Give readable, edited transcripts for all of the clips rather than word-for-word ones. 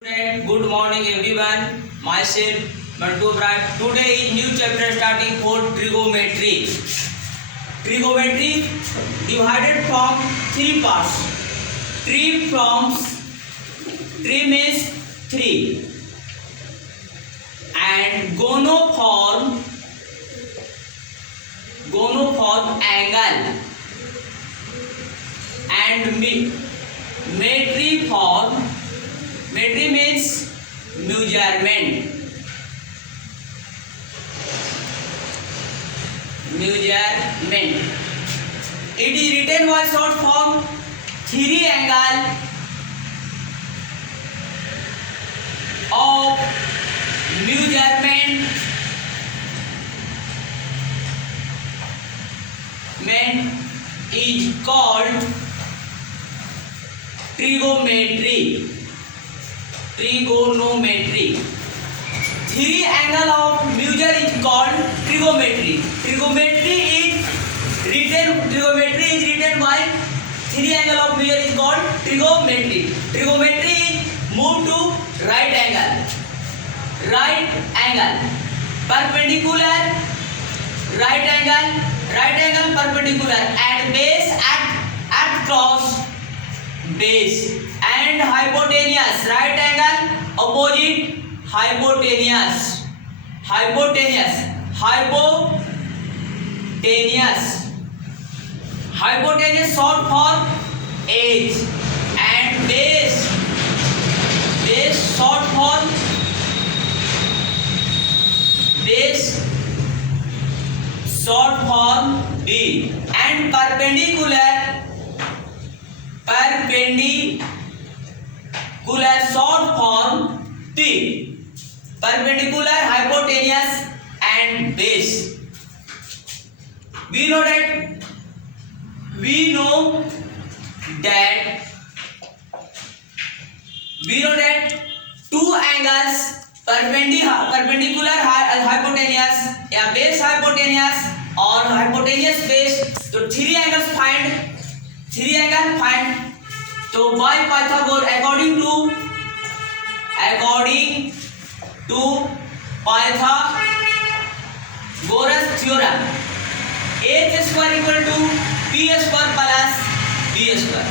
Good morning everyone. Myself Mantu Bright. Today is new chapter starting for trigonometry. Trigonometry divided from three parts. Tree means three, and gonoform angle, and metriform. Metri means measurement. It is written by short form three angle of measurement is called trigonometry. Three angle of measure is called trigonometry. Trigonometry is written by three angle of measure is called trigonometry. Trigonometry is move to right angle, perpendicular, right angle, perpendicular, and base at cross base, and hypotenuse, right angle, opposite, hypotenuse short for edge, and base short for B, and perpendicular short form T. Perpendicular, hypotenuse, and base. We know that two angles, perpendicular hypotenuse या base hypotenuse और hypotenuse base, तो three angle find. तो by Pythagoras, according to Pythagoras theorem, h square equal to p square plus b square.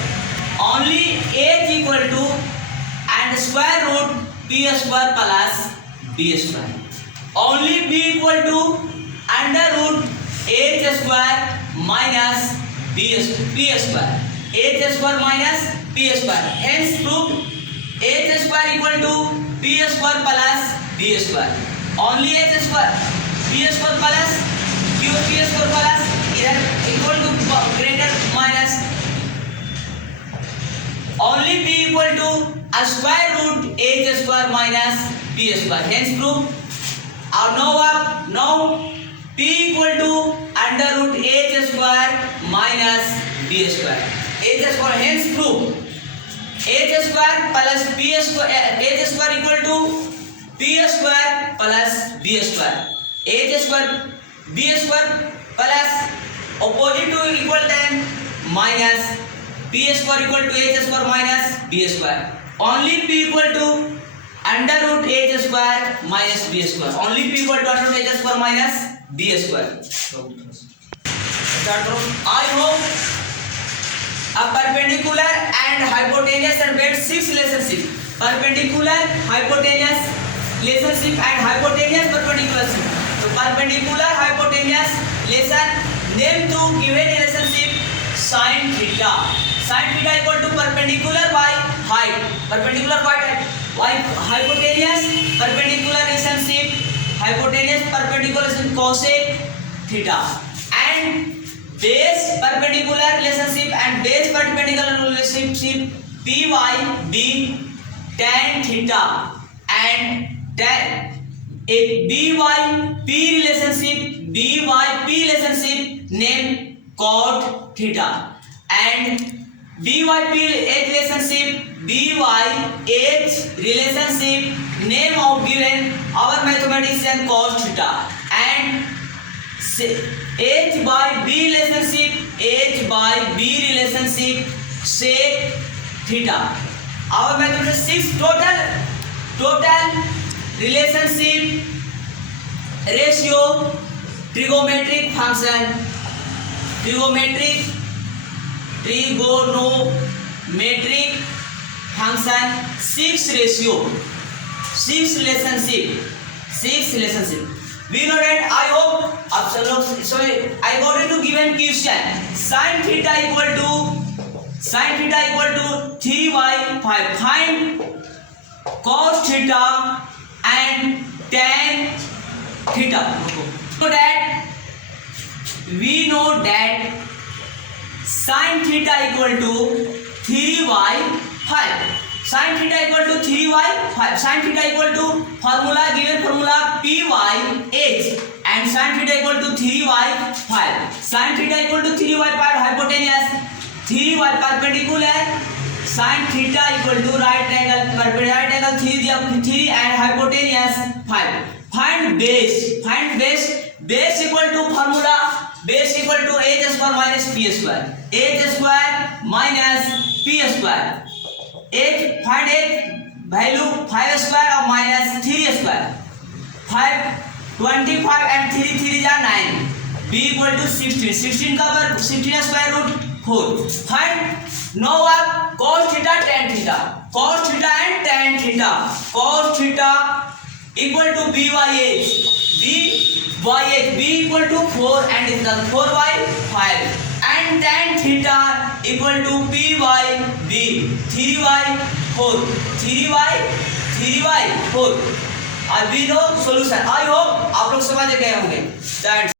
Only h equal to and square root p square plus b square. Only b equal to under root h square minus p square. H square minus p square. Hence prove h square equal to p square plus b square. Only h square, p square plus q p square plus equal to greater minus. Only p equal to a square root h square minus p square. Hence prove. Now p equal to under root h square minus b square. H square, hence prove h square plus b square, h square equal to p square plus b square. H square b square plus opposite to equal then minus p square equal to h square minus b square. Only p equal to under root h square minus b square. Only p equal to under root h square minus b square. I hope a perpendicular and hypotenuse are made six relationship. Perpendicular, hypotenuse relationship, and hypotenuse perpendicular. So perpendicular hypotenuse relation, name to given relationship sin theta. Sin theta equal to perpendicular by height. Perpendicular by hypotenuse perpendicular relationship. Hypotenuse perpendicular relationship cosec theta. And base perpendicular relationship and base perpendicular relationship p by b tan theta, and tan a b by p relationship name cot theta, and b by p relationship name of given our mathematician cos theta, and h by b relationship sec theta. Our mathematics 6 total total relationship ratio trigonometric function trigonometric function 6 relationship. We know that I hope आप सब लोग sorry I got to given question sin theta equal to 3y5 find cos theta and tan theta. So that we know that sin theta equal to 3y5. Sin theta equal to 3y5. Sin theta equal to formula given formula PYH and sin theta equal to 3y5. Sin theta equal to 3y5 hypotenuse 3y perpendicular. Sin theta equal to right angle 3 and hypotenuse 5. Find base. Base equal to formula base equal to h square minus p square. H square minus p square. Find h value 5 square or minus 3 square. 25 and 3 are 9. B equal to 16. 16 cover 16 square root 4. Find now cos theta tan theta. Cos theta and tan theta. Cos theta equal to b by h. B equal to 4 and is equal 4 by 5. And tan theta equal to p by b 3 by 4 3 by 4. अब we know solution. I hope आप लोग समझ गए होंगे. That's